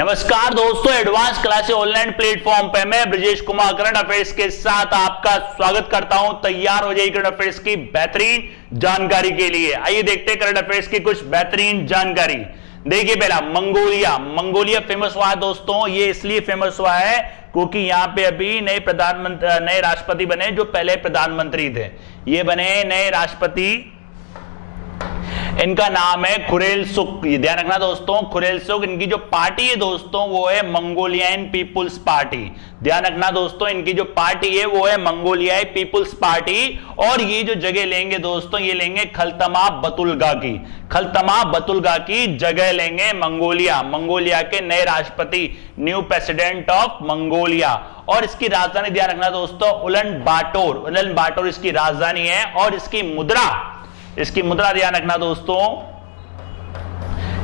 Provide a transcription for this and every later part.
नमस्कार दोस्तों, advance classes online platform पे मैं ब्रजेश कुमार करंट अफेयर्स के साथ आपका स्वागत करता हूं। तैयार हो जाइए करंट अफेयर्स की बेहतरीन जानकारी के लिए। आइए देखते हैं करंट अफेयर्स की कुछ बेहतरीन जानकारी। देखिए पहला, मंगोलिया फेमस हुआ है दोस्तों। ये इसलिए फेमस हुआ है क्योंकि यहाँ पे अभी नए राष्ट्रपति बने जो पहले प्रधानमंत्री थे। ये बने नए राष्ट्रपति, इनका नाम है खुरेलसुख। ये ध्यान रखना दोस्तों, खुरेलसुख। इनकी जो पार्टी है दोस्तों वो है मंगोलियन पीपुल्स पार्टी। ध्यान रखना दोस्तों, इनकी जो पार्टी है वो है मंगोलियाई पीपुल्स पार्टी। और ये जो जगह लेंगे दोस्तों, ये लेंगे खलतमा बतुल्गा की जगह लेंगे मंगोलिया के नए राष्ट्रपति, न्यू प्रेसिडेंट ऑफ मंगोलिया। और इसकी राजधानी ध्यान रखना दोस्तों उलन बाटोर इसकी राजधानी है। और इसकी मुद्रा ध्यान रखना दोस्तों,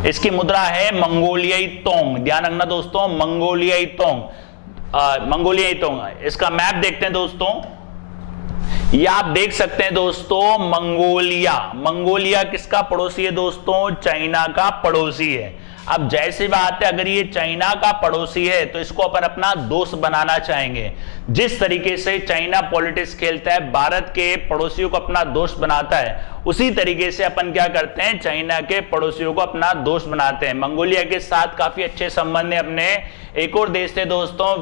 इसकी मुद्रा है मंगोलियाई तोंग। ध्यान रखना दोस्तों, मंगोलियाई तोंग। इसका मैप देखते हैं दोस्तों, ये आप देख सकते हैं दोस्तों। मंगोलिया किसका पड़ोसी है दोस्तों? चाइना का पड़ोसी है। अब जैसी बात है, अगर ये चाइना का पड़ोसी है तो इसको अपन अपना दोस्त बनाना चाहेंगे। जिस तरीके से चाइना पॉलिटिक्स खेलता है, भारत के पड़ोसियों को अपना दोस्त बनाता है, उसी तरीके से अपन क्या करते हैं, चाइना के पड़ोसियों को अपना दोस्त बनाते हैं। मंगोलिया के साथ काफी अच्छे संबंध है अपने। एक और देश थे दोस्तों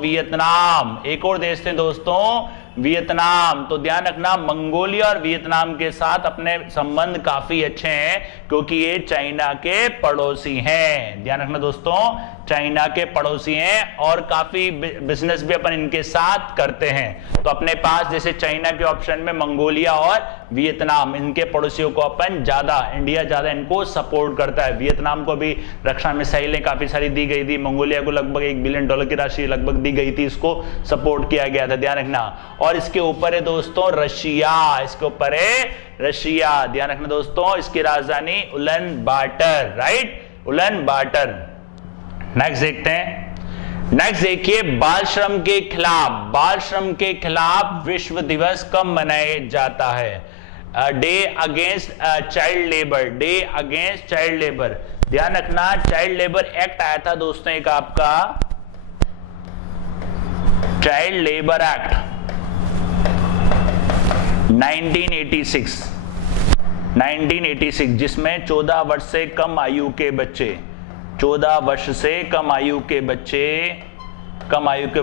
वियतनाम। तो ध्यान रखना, मंगोलिया और वियतनाम के साथ अपने संबंध काफी अच्छे हैं क्योंकि ये चाइना के पड़ोसी हैं। ध्यान रखना दोस्तों, चाइना के पड़ोसी हैं और काफी बिजनेस भी अपन इनके साथ करते हैं। तो अपने पास जैसे चाइना के ऑप्शन में मंगोलिया और वियतनाम, इनके पड़ोसियों को अपन इंडिया ज्यादा इनको सपोर्ट करता है। वियतनाम को भी रक्षा मिसाइलें काफी सारी दी गई थी। मंगोलिया को लगभग $1 बिलियन की राशि लगभग दी गई थी, इसको सपोर्ट किया गया था। ध्यान रखना। और इसके ऊपर है दोस्तों रशिया, ध्यान रखना दोस्तों, इसकी राजधानी उलन बाटर। नेक्स्ट देखते हैं। नेक्स्ट देखिए, बाल श्रम के खिलाफ विश्व दिवस कब मनाया जाता है? Day against child labour. ध्यान रखना, चाइल्ड लेबर एक्ट आया था दोस्तों एक आपका, चाइल्ड लेबर एक्ट 1986, जिसमें 14 वर्ष से कम आयु के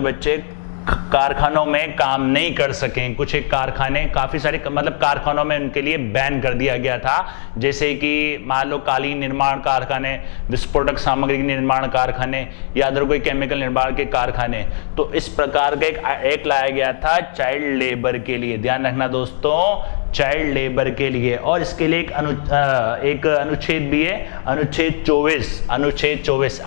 बच्चे कारखानों में काम नहीं कर सकें। कुछ एक कारखाने, काफी सारे कारखानों में उनके लिए बैन कर दिया गया था। जैसे कि मान लो कालीन निर्माण कारखाने, विस्फोटक सामग्री निर्माण कारखाने या अदर कोई केमिकल निर्माण के कारखाने। तो इस प्रकार का एक लाया गया था चाइल्ड लेबर के लिए। ध्यान रखना दोस्तों, चाइल्ड लेबर के लिए। और इसके लिए एक अनुच्छेद भी है, अनुच्छेद 24,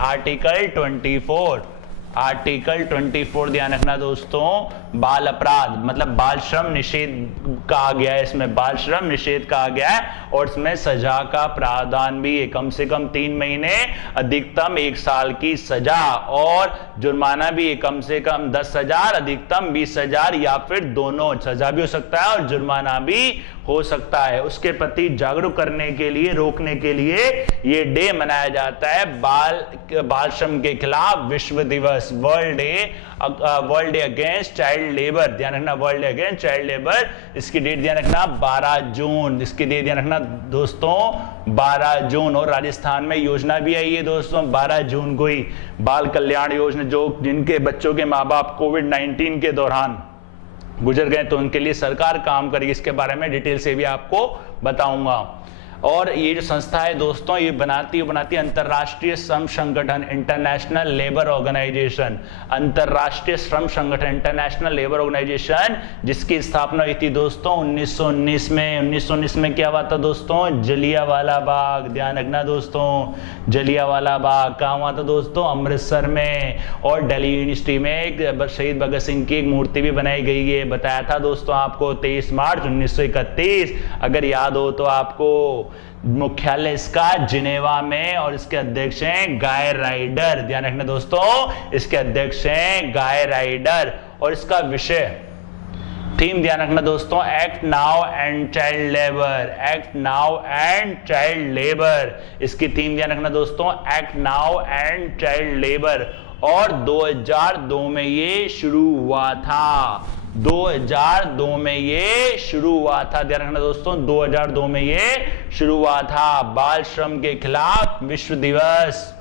आर्टिकल 24। ध्यान रखना दोस्तों, बाल अपराध बाल श्रम निषेध कहा गया है, इसमें बाल श्रम निषेध कहा गया है। और इसमें सजा का प्रावधान भी है, कम से कम 3 महीने, अधिकतम 1 साल की सजा। और जुर्माना भी है, कम से कम 10,000, अधिकतम 20,000, या फिर दोनों, सजा भी हो सकता है और जुर्माना भी हो सकता है। उसके प्रति जागरूक करने के लिए, रोकने के लिए ये डे मनाया जाता है, बाल श्रम के खिलाफ विश्व दिवस, world day against child labour. ध्यान रखना, world day against child labour. इसकी डेट ध्यान रखना 12 जून, इसकी डेट ध्यान रखना दोस्तों 12 जून। और राजस्थान में योजना भी आई है दोस्तों 12 जून को ही, बाल कल्याण योजना, जिनके बच्चों के माँ बाप कोविड-19 के दौरान गुजर गए तो उनके लिए सरकार काम करेगी। इसके बारे में डिटेल से भी आपको बताऊंगा। और ये जो संस्था है दोस्तों, ये बनाती है अंतरराष्ट्रीय श्रम संगठन, International Labour Organization, International Labour Organization, जिसकी स्थापना हुई थी दोस्तों 1919 में। क्या हुआ था दोस्तों? जलियांवाला बाग। ध्यान रखना दोस्तों, जलियांवाला बाग कहाँ हुआ था दोस्तों? अमृतसर में। और दिल्ली यूनिवर्सिटी में एक शहीद भगत सिंह की एक मूर्ति भी बनाई गई है। बताया था दोस्तों आपको 23 मार्च 1931, अगर याद हो तो आपको। मुख्यालय इसका जिनेवा में और इसके अध्यक्ष हैं गाय राइडर। ध्यान रखना दोस्तों, इसके अध्यक्ष हैं गाय राइडर। और इसका विषय थीम ध्यान रखना दोस्तों, act now and child labour, act now and child labour, इसकी थीम ध्यान रखना दोस्तों, act now and child labour. और 2002 में ये शुरू हुआ था, 2002 में ये शुरू हुआ था, ध्यान रखना दोस्तों 2002 में ये शुरू हुआ था। बाल श्रम के खिलाफ विश्व दिवस,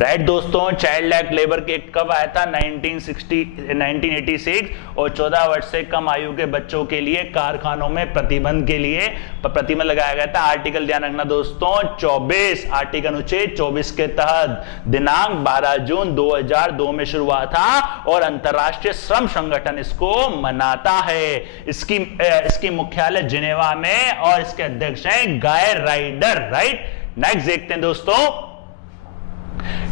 राइट दोस्तों। चाइल्ड एक्ट लेबर के कब आया था? 1986 और 14 वर्ष से कम आयु के बच्चों के लिए कारखानों में प्रतिबंध के लिए प्रतिबंध लगाया गया था। आर्टिकल ध्यान रखना दोस्तों 24, आर्टिकल अनुच्छेद 24 के तहत दिनांक 12 जून 2002 में शुरू हुआ था और अंतरराष्ट्रीय श्रम संगठन इसको मनाता है। इसकी मुख्यालय जिनेवा में और इसके अध्यक्ष हैं गाय राइडर, राइट। नेक्स्ट देखते हैं दोस्तों,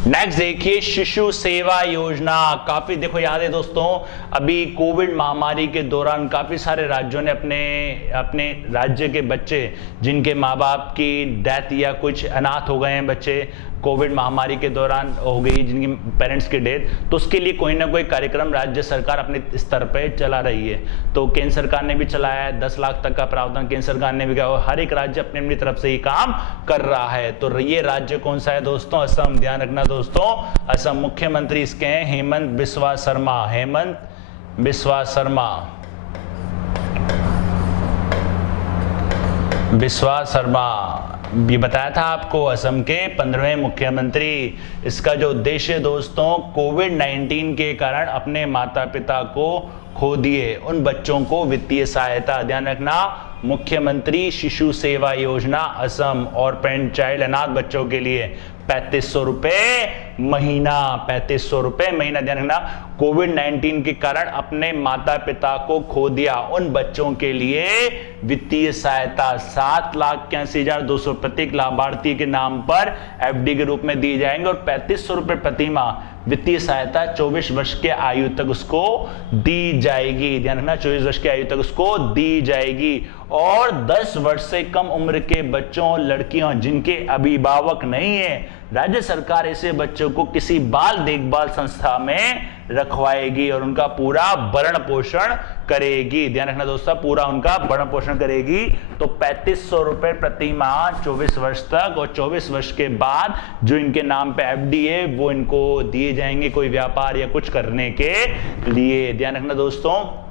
नेक्स्ट देखिए शिशु सेवा योजना। काफी देखो याद है दोस्तों, अभी कोविड महामारी के दौरान काफी सारे राज्यों ने अपने राज्य के बच्चे जिनके माँ बाप की डेथ या कुछ अनाथ हो गए हैं बच्चे, कोविड महामारी के दौरान हो गई जिनकी पेरेंट्स की डेथ, तो उसके लिए कोई ना कोई कार्यक्रम राज्य सरकार अपने स्तर पे चला रही है। तो केंद्र सरकार ने भी चलाया है, 10 लाख तक का प्रावधान केंद्र सरकार ने भी किया, हर एक राज्य अपनी अपनी तरफ से ही काम कर रहा है। तो ये राज्य कौन सा है दोस्तों? असम। ध्यान रखना दोस्तों, असम। मुख्यमंत्री इसके हैं हेमंत बिस्वा शर्मा, हेमंत बिस्वा शर्मा, बिस्वा शर्मा। ये बताया था आपको, असम के 15वें मुख्यमंत्री। इसका जो उद्देश्य है दोस्तों, कोविड-19 के कारण अपने माता पिता को खो दिए उन बच्चों को वित्तीय सहायता। ध्यान रखना, मुख्यमंत्री शिशु सेवा योजना असम और पेरेंट चाइल्ड अनाथ बच्चों के लिए 3500 रुपए महीना, 3500 रुपए महीना। ध्यान रखना, कोविड-19 के कारण अपने माता पिता को खो दिया उन बच्चों के लिए वित्तीय सहायता 7,81,200 प्रत्येक लाभार्थी के नाम पर एफडी के रूप में दिए जाएंगे और 3500 रुपए प्रति माह वित्तीय सहायता 24 वर्ष के आयु तक उसको दी जाएगी। ध्यान रखना, 24 वर्ष की आयु तक उसको दी जाएगी। और 10 वर्ष से कम उम्र के बच्चों और लड़कियों जिनके अभिभावक नहीं है, राज्य सरकार ऐसे बच्चों को किसी बाल देखभाल संस्था में रखवाएगी और उनका पूरा भरण पोषण करेगी। ध्यान रखना दोस्तों, पूरा उनका भरण पोषण करेगी। तो 3500 रुपए प्रति माह 24 वर्ष तक, और 24 वर्ष के बाद जो इनके नाम पे एफडी है वो इनको दिए जाएंगे कोई व्यापार या कुछ करने के लिए। ध्यान रखना दोस्तों,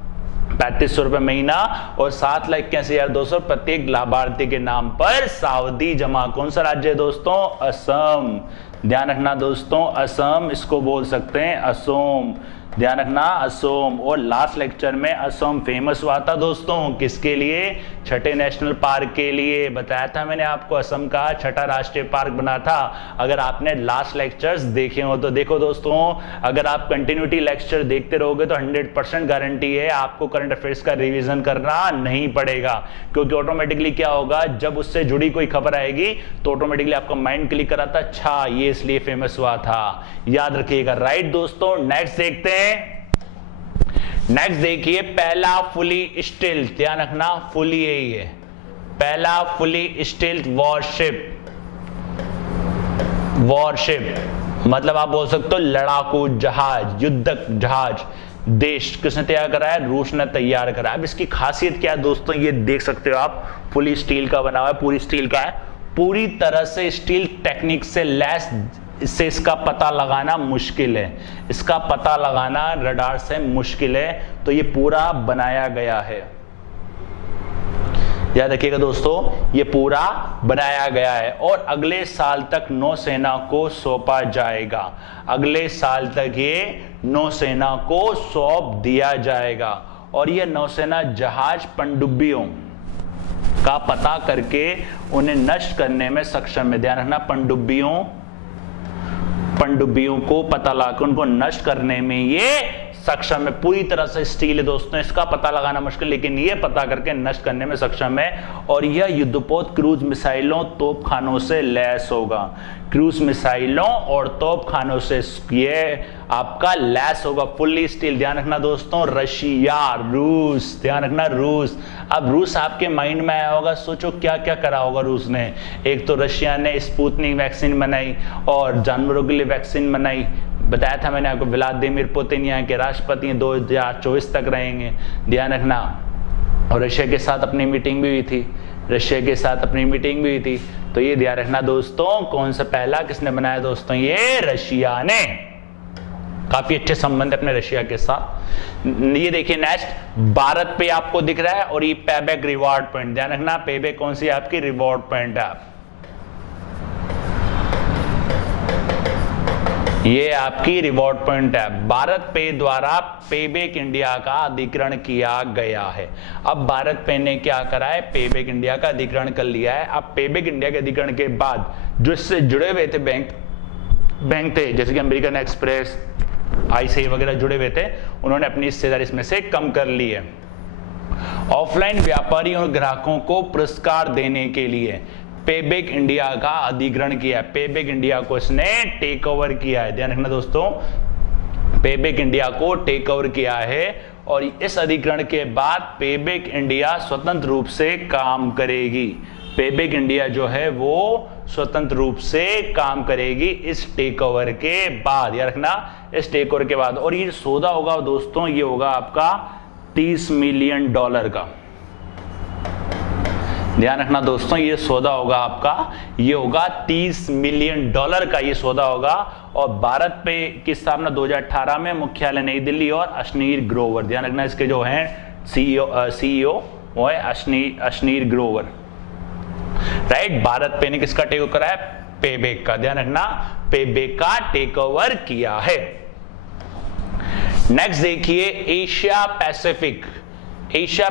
3500 रुपए महीना और 7,81,200 प्रत्येक लाभार्थी के नाम पर सावधि जमा। कौन सा राज्य है दोस्तों? असम। ध्यान रखना दोस्तों, असम इसको बोल सकते हैं, असोम। ध्यान रखना, असोम। और लास्ट लेक्चर में असोम फेमस हुआ था दोस्तों, किसके लिए? छठे नेशनल पार्क के लिए। बताया था मैंने आपको, असम का छठा राष्ट्रीय पार्क बना था। अगर आपने लास्ट लेक्चर्स देखे हो तो देखो दोस्तों, अगर आप कंटिन्यूटी लेक्चर देखते रहोगे तो 100% गारंटी है आपको करंट अफेयर्स का रिवीजन करना नहीं पड़ेगा, क्योंकि ऑटोमेटिकली क्या होगा, जब उससे जुड़ी कोई खबर आएगी तो ऑटोमेटिकली आपका माइंड क्लिक कराता, अच्छा ये इसलिए फेमस हुआ था, याद रखिएगा। राइट दोस्तों, नेक्स्ट देखते हैं। नेक्स्ट देखिए, पहला फुली स्टिल्ट। ध्यान रखना, फुली यही है, पहला फुली स्टिल्ट वॉरशिप। वॉरशिप मतलब आप बोल सकते हो लड़ाकू जहाज, युद्धक जहाज। देश किसने तैयार करा है? रूस ने तैयार करा है। अब इसकी खासियत क्या है दोस्तों, ये देख सकते हो आप, फुली स्टील का बना हुआ है, पूरी स्टील का है, पूरी तरह से स्टील टेक्निक से लैस। इससे इसका पता लगाना मुश्किल है, इसका पता लगाना रडार से मुश्किल है, तो ये पूरा बनाया गया है। याद रखिएगा दोस्तों, ये पूरा बनाया गया है और अगले साल तक नौसेना को सौंपा जाएगा। अगले साल तक ये नौसेना को सौंप दिया जाएगा और ये नौसेना जहाज पनडुब्बियों का पता करके उन्हें नष्ट करने में सक्षम है। ध्यान रखना, पनडुब्बियों को पता लगाकर उनको नष्ट करने में ये सक्षम है। पूरी तरह से स्टील है दोस्तों, इसका पता लगाना मुश्किल, लेकिन ये पता करके नष्ट करने में सक्षम है। और यह युद्धपोत क्रूज मिसाइलों, तोपखानों से लैस होगा। क्रूज मिसाइलों और तोपखानों से ये आपका लैस होगा, फुल्ली स्टील। ध्यान रखना दोस्तों, रशिया, रूस। ध्यान रखना, रूस। अब रूस आपके माइंड में आया होगा, सोचो क्या क्या करा होगा रूस ने। एक तो रशिया ने स्पुतनिक वैक्सीन बनाई और जानवरों के लिए वैक्सीन बनाई, बताया था मैंने आपको, व्लादिमीर पुतिन यहाँ के राष्ट्रपति 2024 तक रहेंगे, ध्यान रखना। और रशिया के साथ अपनी मीटिंग भी हुई थी, रशिया के साथ अपनी मीटिंग भी हुई थी। तो ये ध्यान रखना दोस्तों, कौन सा पहला किसने बनाया दोस्तों, ये रशिया ने। काफी अच्छे संबंध अपने रशिया के साथ। ये देखिए नेक्स्ट, भारत पे आपको दिख रहा है, और ये पेबैक रिवॉर्ड पॉइंट, ध्यान रखना पेबैक कौन सी आपकी रिवॉर्ड पॉइंट है। ये आपकी रिवॉर्ड पॉइंट है। भारत पे द्वारा पेबैक इंडिया का अधिग्रहण किया गया है। अब भारत पे ने क्या करा है, पेबैक इंडिया का अधिग्रहण कर लिया है। अब पेबैक इंडिया के अधिग्रहण के बाद जो इससे जुड़े हुए थे बैंक थे, जैसे कि अमेरिकन एक्सप्रेस, ICICI वगैरह जुड़े हुए थे, उन्होंने अपनी हिस्सेदारी इसमें से कम कर ली है। ऑफलाइन व्यापारियों और ग्राहकों को पुरस्कार देने के लिए पेबैक इंडिया का अधिग्रहण किया है। पेबैक इंडिया को इसने टेक ओवर किया है, ध्यान रखना दोस्तों, पेबैक इंडिया को टेक ओवर किया है। और इस अधिग्रहण के बाद पेबैक इंडिया स्वतंत्र रूप से काम करेगी। पेबैक इंडिया जो है वो स्वतंत्र रूप से काम करेगी इस टेक ओवर के बाद, याद रखना, इस टेक ओवर के बाद। और ये सौदा होगा दोस्तों, ये होगा आपका $30 मिलियन का, ध्यान रखना दोस्तों, ये सौदा होगा आपका, ये होगा $30 मिलियन का ये सौदा होगा। और भारत पे की स्थापना 2018 में, मुख्यालय नई दिल्ली और अश्नीर ग्रोवर, ध्यान रखना इसके जो हैं CEO वो है अश्नीर ग्रोवर, राइट। भारत पे ने किसका टेक ओवर करा है, पेबैक का, ध्यान रखना पेबैक का टेक ओवर किया है। नेक्स्ट देखिए, एशिया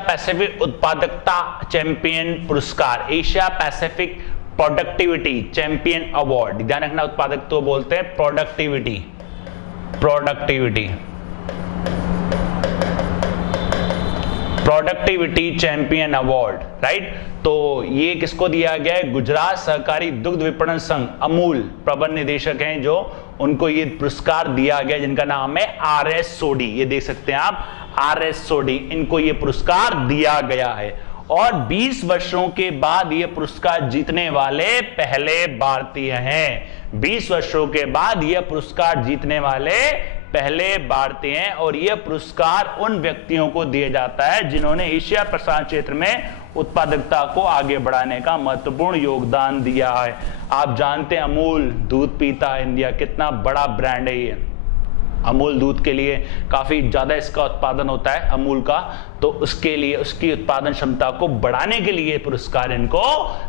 पैसिफिक उत्पादकता चैंपियन पुरस्कार, Asia Pacific productivity champion award, ध्यान रखना उत्पादक तो बोलते हैं प्रोडक्टिविटी चैंपियन अवार्ड, राइट। तो ये किसको दिया गया है, गुजरात सहकारी दुग्ध विपणन संघ, अमूल प्रबंध निदेशक हैं जो, उनको ये पुरस्कार दिया गया, जिनका नाम है RS सोडी, ये देख सकते हैं आप, RS सोडी, इनको ये पुरस्कार दिया गया है। और 20 वर्षों के बाद ये पुरस्कार जीतने वाले पहले भारतीय हैं। 20 वर्षों के बाद ये पुरस्कार जीतने वाले पहले भारतीय हैं। और यह पुरस्कार उन व्यक्तियों को दिया जाता है जिन्होंने एशिया प्रशांत क्षेत्र में उत्पादकता को आगे बढ़ाने का महत्वपूर्ण योगदान दिया है। आप जानते हैं अमूल दूध पीता है इंडिया, कितना बड़ा ब्रांड है ये। अमूल दूध के लिए काफी ज्यादा इसका उत्पादन होता है अमूल का, तो उसके लिए उसकी उत्पादन क्षमता को बढ़ाने के लिए पुरस्कार इनको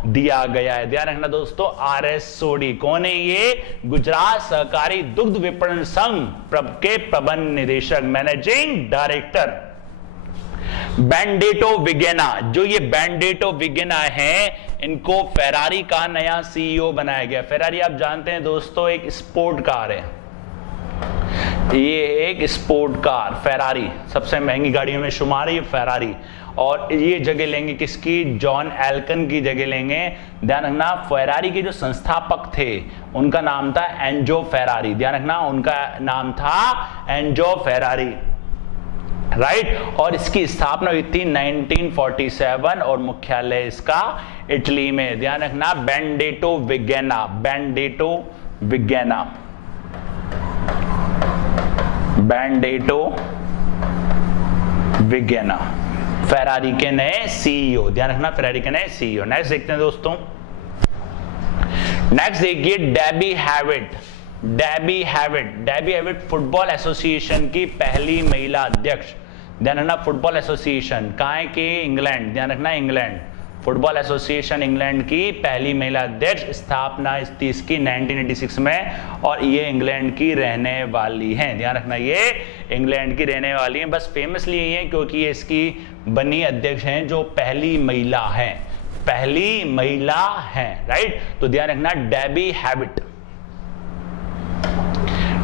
दिया गया है। ध्यान रखना दोस्तों, RS सोडी कौन है ये, गुजरात सहकारी दुग्ध विपणन संघ के प्रबंध निदेशक, मैनेजिंग डायरेक्टर। बेनेडिक्टो विगेना, जो ये बेनेडिक्टो विगेना है, इनको फेरारी का नया CEO बनाया गया। फेरारी आप जानते हैं दोस्तों एक स्पोर्ट कार है, ये एक स्पोर्ट कार, फेरारी सबसे महंगी गाड़ियों में शुमार है ये फेरारी। और ये जगह लेंगे किसकी, जॉन एल्कन की जगह लेंगे। ध्यान रखना फेरारी के जो संस्थापक थे उनका नाम था एंजो फेरारी, ध्यान रखना उनका नाम था एंजो फेरारी, राइट। और इसकी स्थापना हुई थी 1947 और मुख्यालय इसका इटली में, ध्यान रखना बेनेडिक्टो विगेना, फेरारी के नए CEO, ध्यान रखना फेरारी के नए CEO। नेक्स्ट देखते हैं दोस्तों, नेक्स्ट देखिए डेबी हैविट फुटबॉल एसोसिएशन की पहली महिला अध्यक्ष, ध्यान रखना फुटबॉल एसोसिएशन कहाँ के, इंग्लैंड, ध्यान रखना इंग्लैंड, फुटबॉल एसोसिएशन इंग्लैंड की पहली महिला अध्यक्ष, स्थापना इसकी 1986 में, और ये इंग्लैंड की रहने वाली हैं, ध्यान रखना ये इंग्लैंड की रहने वाली हैं। बस फेमसली ये है क्योंकि ये इसकी बनी अध्यक्ष हैं जो पहली महिला हैं, राइट। तो ध्यान रखना डेबी हैविट।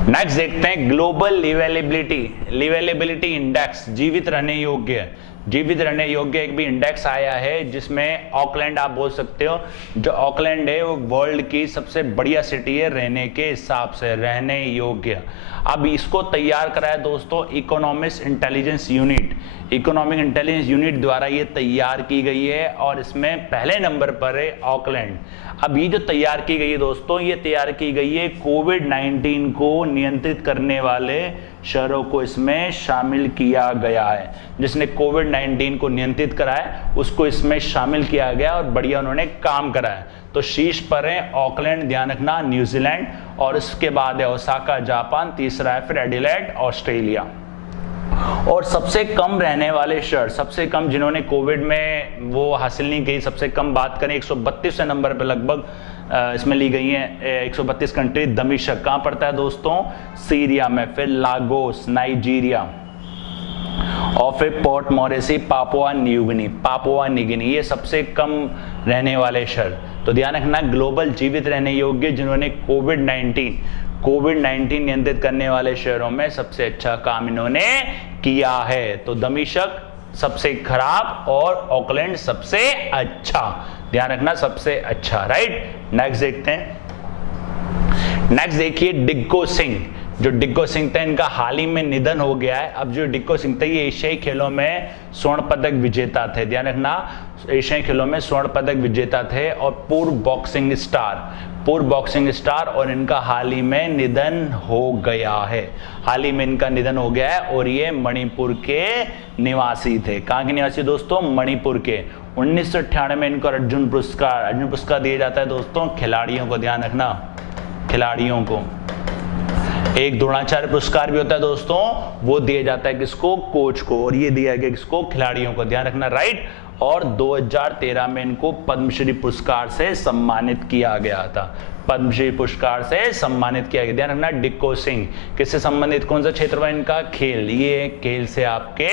नेक्स्ट देखते हैं ग्लोबल लिवेलेबिलिटी इंडेक्स, जीवित रहने योग्य, जीवित रहने योग्य एक भी इंडेक्स आया है जिसमें ऑकलैंड आप बोल सकते हो। जो ऑकलैंड है वो वर्ल्ड की सबसे बढ़िया सिटी है रहने के हिसाब से, रहने योग्य। अब इसको तैयार कराया दोस्तों economic intelligence unit, economic intelligence unit द्वारा ये तैयार की गई है और इसमें पहले नंबर पर है ऑकलैंड। अब ये जो तैयार की गई है दोस्तों, ये तैयार की गई है कोविड-19 को नियंत्रित करने वाले शहरों को इसमें शामिल किया गया है। जिसने कोविड-19 को नियंत्रित करा है उसको इसमें शामिल किया गया और बढ़िया उन्होंने काम करा है। तो शीर्ष पर है ऑकलैंड, ध्यान रखना, न्यूजीलैंड, और इसके बाद है ओसाका जापान, तीसरा है फिर एडिलेड ऑस्ट्रेलिया। और सबसे कम रहने वाले शहर, सबसे कम जिन्होंने कोविड में वो हासिल नहीं की, सबसे कम बात करें 132 नंबर पे लगभग इसमें ली गई है 132 कंट्री। दमिश्क कहाँ पड़ता है दोस्तों? सीरिया में। फिर लागोस नाइजीरिया, और फिर port Moraceae Papua New Guinea, Papua New Guinea, ये सबसे कम रहने वाले शहर। तो ध्यान रखना ग्लोबल जीवित रहने योग्य जिन्होंने कोविड-19 नियंत्रित करने वाले शहरों में सबसे अच्छा काम इन्होंने किया है। तो दमिश्क सबसे खराब और ऑकलैंड सबसे अच्छा, ध्यान रखना सबसे अच्छा, राइट। नेक्स्ट देखते हैं। नेक्स्ट देखिए डिग्गो सिंह। जो डिग्गो सिंह थे इनका हाल ही में निधन हो गया है। अब जो डिग्गो सिंह थे ये एशियाई खेलों में स्वर्ण पदक विजेता थे, ध्यान रखना एशियाई खेलों में स्वर्ण पदक विजेता थे और पूर्व बॉक्सिंग स्टार, और इनका हाल ही में निधन हो गया है। हाल ही में इनका निधन हो गया है और ये मणिपुर के निवासी थे। कहाँ के निवासी दोस्तों? मणिपुर के। 1998 में इनको अर्जुन पुरस्कार दिया जाता है दोस्तों खिलाड़ियों को, ध्यान रखना खिलाड़ियों को। एक द्रोणाचार्य पुरस्कार भी होता है दोस्तों, वो दिया जाता है किसको? कोच को, और ये दिया गया किसको? खिलाड़ियों को, ध्यान रखना, राइट। और 2013 में इनको पद्मश्री पुरस्कार से सम्मानित किया गया था, पद्मश्री पुरस्कार से सम्मानित किया गया। ध्यान रखना डिग्गो सिंह किससे संबंधित, कौन सा क्षेत्र में इनका? खेल, ये खेल से आपके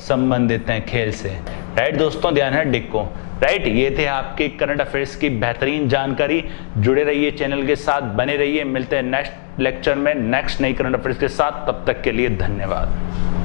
संबंधित हैं, खेल से, राइट दोस्तों, ध्यान है डिग्गो, राइट। ये थे आपके करंट अफेयर्स की बेहतरीन जानकारी। जुड़े रहिए चैनल के साथ, बने रहिए। मिलते हैं नेक्स्ट लेक्चर में नेक्स्ट नई करंट अफेयर्स के साथ, तब तक के लिए धन्यवाद।